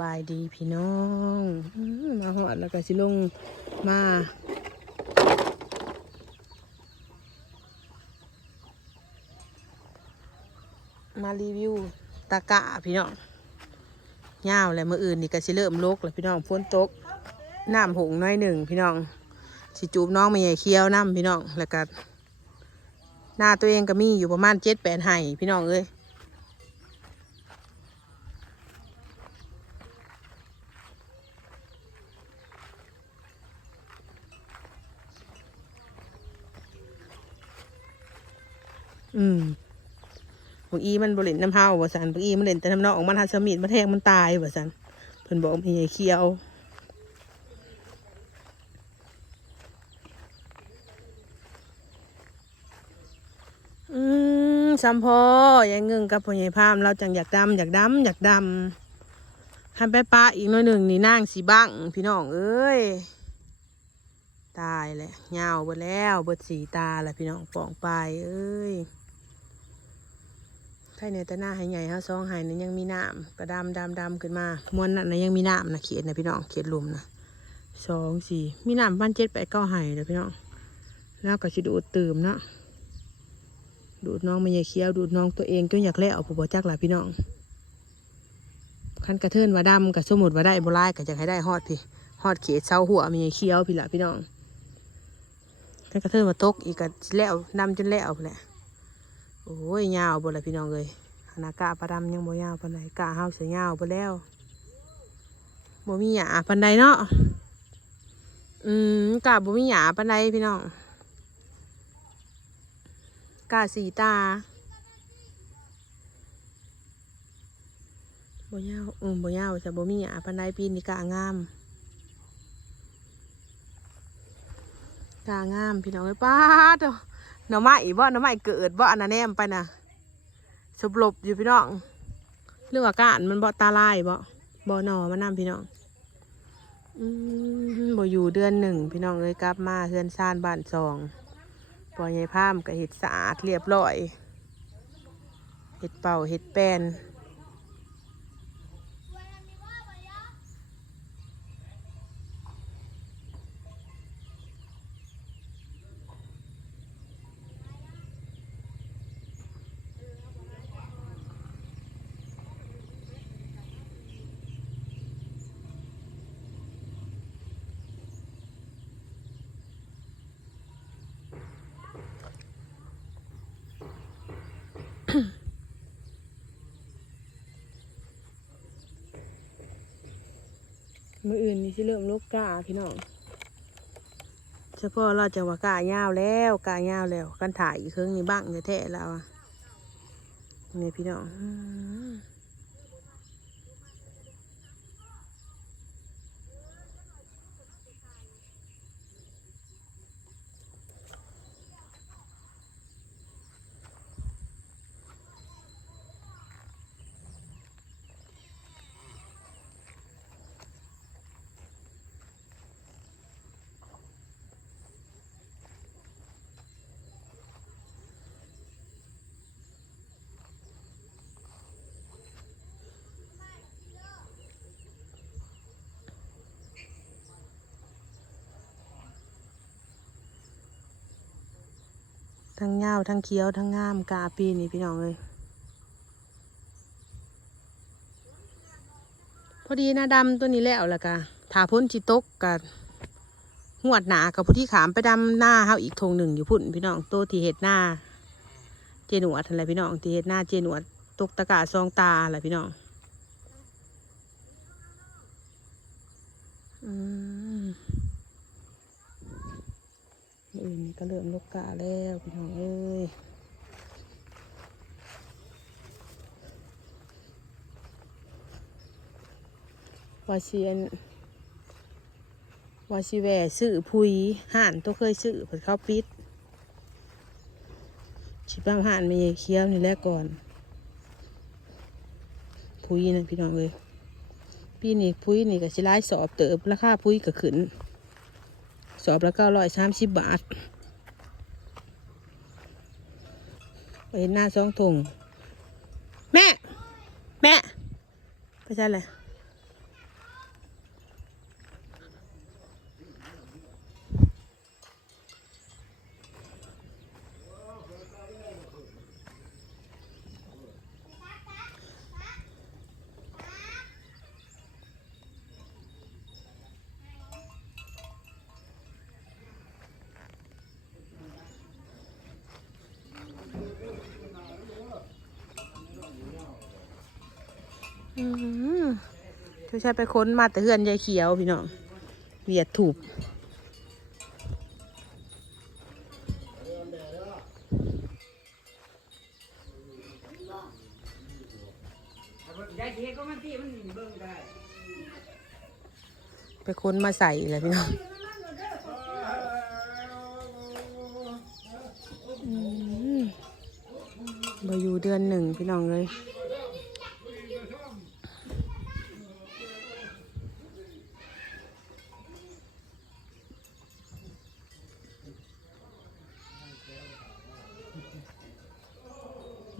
บายดีพี่น้องอมาหอดแล้วก็สิลงมามารีวิวตะกะพี่น้องยาวแล้วมื่ออื่นนี่ก็สิเริ่มลกแล้วพี่น้องฝนตกน้ำหงน้อยหนึ่งพี่น้องสิจูบน้องไม่ใหญ่เคี้ยวน้ำพี่น้องแล้วก็หน้าตัวเองก็มีอยู่ประมาณเจ็ดแปดไห่พี่น้องเอ้ย อืมบางอีมันบริเล่นน้ำเฮาว่าสันบางอีมันเล่นแต่น้ำนอกมันหัดสมีดมันแทงมันตายว่าสันเพิ่นบอกมีไอ้เขียวอืมสัมพอยังเงึงกับพ่อใหญ่พามเราจังอยากดำอยากดำอยากดำให้ไปปะอีกหน่อยหนึ่งนี่นางสีบ้างพี่น้องเอ้ยตายแหละเงาเบิดแล้วเบิดสีตาแหละพี่น้องป่องไปเอ้ย ไข่ในแต่หน้าใหใหญ่ฮาซองหายนั้นยังมีน้ำกระดำดำดำขึ้นมามวนนั้นนะยังมีน้ำนะเขียดนะพี่น้องเขียดลุมนะสองสี่มีน้ำบ้านเจ็ดแปดเก้าหายเลยพี่น้องแล้วก็สิดูดตื่มเนาะดูดน้องมันยายเคี้ยวดูดน้องตัวเองจนอยากแล้วผู้บ่จักหล่ะพี่น้องคันกระเทินว่าดำกับสมุดว่าได้โบราณก็จะให้ได้ฮอดพี่ฮอดเขียดเสาหัวมันยายเคี้ยวพี่ละพี่น้องถ้ากระเทินมาตกอีกก็สิแล้วดำจนแล้วแหละ โอ้ยยาวบ่ละพี่น้องเลยขนาดกะปลาดำยังบ่ยาวปานใดกะเฮาเสียยาวบ่แล้วบ่มีหยาปานใดเนาะอืมกะบ่มีหยาปานใดพี่น้องกะสีตาบ่ยาวอืมบ่ยาวแต่บ่มีหยาปานใดปีนี้กะงามกางามพี่น้องเอ้ยป้าดเอ หน่อไม้บ่หน่อไม้เกิดบ่อันนั้นแนมไปนะสบลบอยู่พี่น้องเรื่องอากาศมันบ่ตาลายบ่บ่หน่อมานำพี่น้องอืมบ่อยู่เดือนหนึ่งพี่น้องเลยกลับมาเฮือนซ่านบ้านซองปล่อยให้พามกับเห็ดสะอาดเรียบร้อยเห็ดเป่าเห็ดแป้น มืออื่นนี่สิเริ่มลกกาพี่น้องเฉพาะเราจะว่ากายาวแล้วกายาวแล้วกันถ่ายอีกครึ่งนี่บ้างแท้ๆแล้วอะนี่พี่น้อง ทั้งยาวทั้งเคี้ยวทั้งงามกาปีนี่พี่น้องเลยพอดีหน้าดำตัวนี้แล้วล้วกะถาพ้นจิตกกับหวดหนากับผู้ที่ขามไปดำหน้าเฮาอีกทงหนึ่งอยู่พุ่นพี่น้องโตที่เห็ดหน้า เจนวดอะไรพี่น้องที่เห็ดหน้าเจนวดตกตะกาซองตาอะไรพี่น้องอืม อื่นก็เริ่มลกกะแล้วพี่น้องเอ้ยวาเชียนวาชิแหวซื้อพุยห่านตัวเคยซื้อเพิ่นเข้าวปิดชิบางห่านไม่เคี้ยวนี่แหละก่อน พุยนะพี่น้องเอ้ยปีนี้พุยนี่ก็สิไลสอบเติบราคาพุยก็ขึ้น อบละเก้าร้อยสามสิบบาทไปหนหน้าสองถุงแม่ แม่ ไปใช่เลย อืมเจ้าชายไปค้นมาแต่เฮือนยายเขียวพี่น้องเวียดถูกไปค้นมาใส่แหละพี่น้องมาอยู่เดือนหนึ่งพี่น้องเลย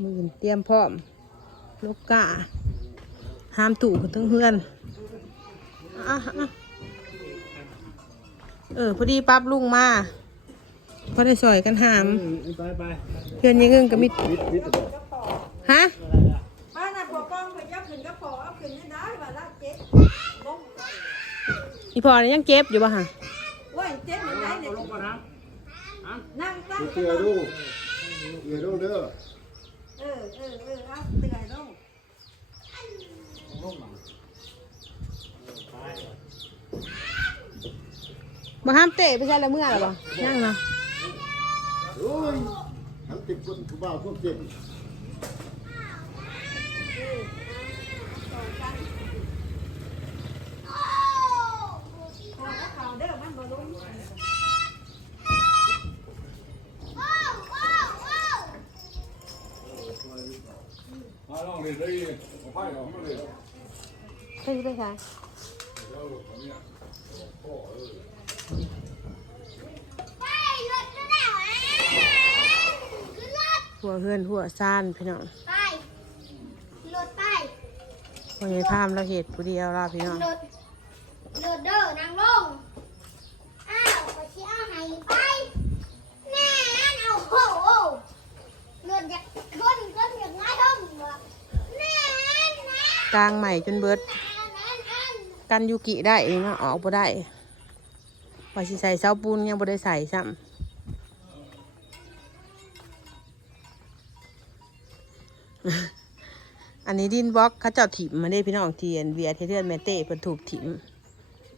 มือ เตรียมพร้อมลูกกะห้ามตู่กันทั้งเพื่อนอะอะเออพอดีปั๊บลุงมาพอได้สอยกันหามไปไปเพื่อนยังเงินก็มีวิทวิทฮะป้าน่ะปกป้องไปยับขึ้นก็พอเอาขึ้นให้ได้ว่าละเจ็บลงอีพอนี่ยังเก็บอยู่ป่ะฮะโอ้ยเจ็บเหมือนไหนเนี่ยลงก่อนนะนั่งตั้งเตือดูเตือดูเด้อ เออเออเออเอาเตือนลงมาห้ามเตะไปใช่ละเมื่อหรอป่ะยังเนาะ โอ้ยทั้งติดคนทุบ้าพวกเจ็บ พอแล้วเขาเด้อมันบ่ลง มาลองเรียนได้ผม ให้เรรียนใช่ไปใช่แล้วเนี่ยพ่อเออหัวเฮือนหัวซ่านพี่น้องไปรถไปวันนี้ทามเราเหตุผู้เดียวล่ะพี่น้องรถรถเด้อนางลงอ้าวขอชี้เอาให้ไปแม่เอาโหรถอยากคนคนอยากมาทำบ่แม่นนะ กลางใหม่จนเบิด กันยูกิได้เองเนาะออกบ่ได้ว่าสิใส่เสาปูนยังบ่ได้ใส่ซ้ำอันนี้ดินบล็อกเขาเจ้าถิ่มมาได้พี่น้องเทียนเวียเทเทือนแมเต้เพิ่นถูกถิ่ม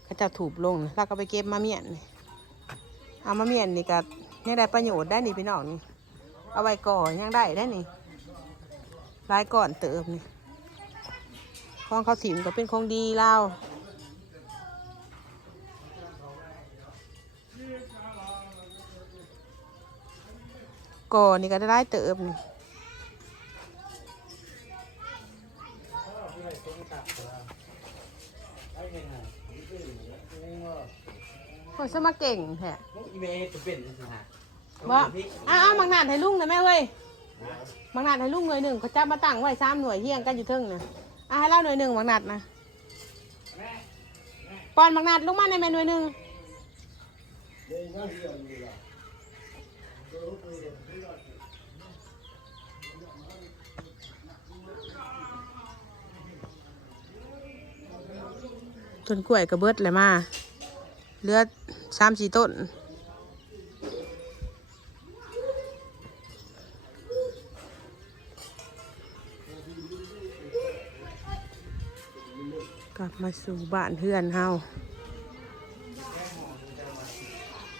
เขาเจ้าถูกลงแล้วก็ไปเก็บมาเมียนเอามาเมียนนี่ก็ยังได้ประโยชน์ได้นี่พี่น้องนี่เอาไว้ก่อยังได้ได้นี่รายก่อนเติมนี่ ของเขาถิ่มก็เป็นของดีเล่าวก่อนี่ก็ได้รายเติมนี่โอ้ยสมัครเก่งแท้อีเมลจะเป็นนะฮะว่าอ้าวมังนาดให้ลุงนะแม่เว้ยมังนาดให้ลุงหน่วยหนึ่งเขาจับมาตั้งไว้สามหน่วยเฮียงกันอยู่เทึ่งนะ อะให้เล่าหน่วยหนึ่งมังนาดนะปอนมังนาดลุงมาในแม่หน่วยหนึ่งต้นกล้วยกระเบิดเลยมาเลือดสามสี่ต้น กลับมาสู่บ้านเพื่อนเฮา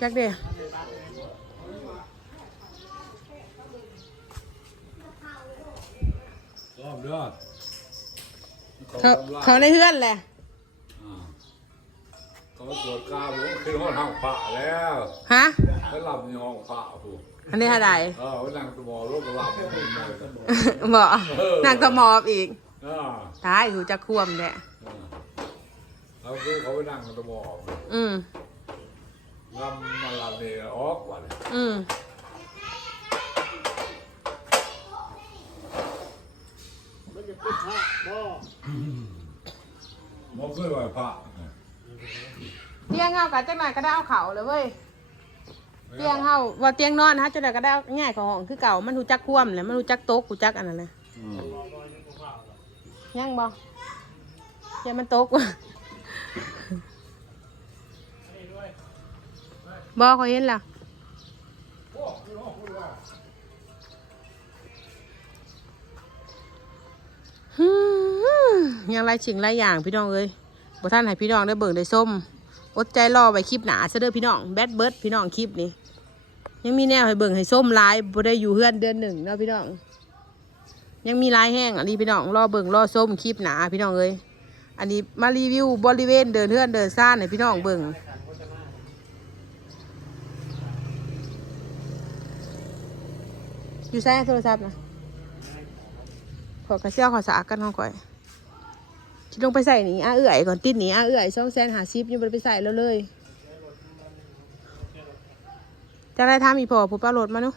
จักเดียรอบเด้อเขาเขาในเพื่อนแหละเขาตรวจกาผมคือห้องทางผ่าแล้วฮะเขาหลับในห้องผ่าถูกอันนี้อะไรเออวันนั่งตัวมอรถก็หลับอยู่ในเลยบอกนางตะมอบอีกอ่าตายหูจะควมแหละ แล้วคือเขาไปนั่งตัวมออืมงำมาลาเนออกวันอืมมันจะเป็นพระบ่มอเคยไหวผ่าเตียงเฮากับจังไหนก็ได้เอาเขาเลยเว้ย เตียงเฮาว่าเตียงนอนฮะจังไหนก็ได้เอาง่ายของห้องคือเก่ามันหูจักควมแหละมันหูจักโต๊ะหูจักอันนั้นแหละยังบ่เดี๋ยวมันโต๊ะ ว่ะบ่เขาเห็นล้วฮึ่มยังไรชิงไรอย่างพี่น้องเอ้ยบท่านให้พี่น้องได้เบิ่งได้ส้ม อดใจรอไว้คลิปหนาซะเด้อพี่น้องแบดเบิร์ดพี่น้องคลิปนี้ ยังมีแนวให้เบิ่งให้ส้มลายบ่ได้อยู่เฮือนเดือนหนึ่งเนาะพี่น้อง ยังมีลายแห้งอันนี้พี่น้องรอเบิ่งรอส้มคลิปหนาพี่น้องเอ้ย อันนี้มารีวิวบริเวณเดินเฮือนเดินซ่านให้พี่น้องเบิ่งอยู่ใช้โทรศัพท์นะขอกระเซี้ยวขอสะอากกันห้องก่อยชิลงไปใส่หนีอาเอื่อยก่อนติดหนีอาเอื่อยช่องแซนหาซิปยังบ่ไปใส่แล้วเลยจะได้ทำอีพอผู้ป้ารถมาเนาะ